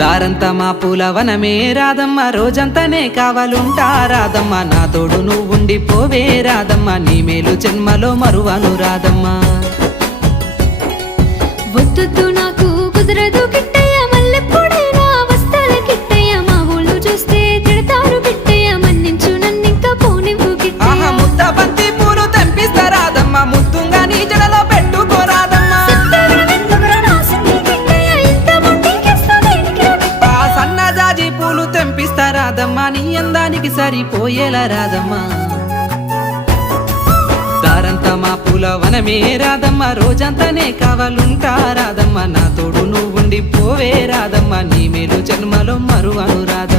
దారంతా మా పూలవనమే రాదమ్మ, రోజంతానే కావాలుంటా రాదమ్మ, నా తోడు నువ్వుండి పోవే రాదమ్మ, నీ మేలు జన్మలో మరువను రాదమ్మ. వద్దు నాకు కుదరదు కిట్టయ్య, మల్లెప్పుడైనా వస్తాల కిట్టయ్య, మా ఊళ్ళు చూస్తే తిడతారు కిట్టయ్య, మన్నించు నన్నింకా పోనివ్వు కిట్టయ్య. ముద్ద బంతి పూలు తెంపిస్తా రాదమ్మ, ముద్దుంగా నీ జడలో పెట్టుకోరాదమ్మ. సన్నజాజి పూలు తెంపిస్తా రాదమ్మ, నీ అందానికి సరిపోయేలా రాదమ్మ. దారంతా మా పూలవనమే రాదమ్మ, రోజంతానే కావాలుంటా రాదమ్మ, నా తోడు నువ్వుండి పోవే రాదమ్మ, నీ మేలు జన్మలో మరువను రాదమ్మ.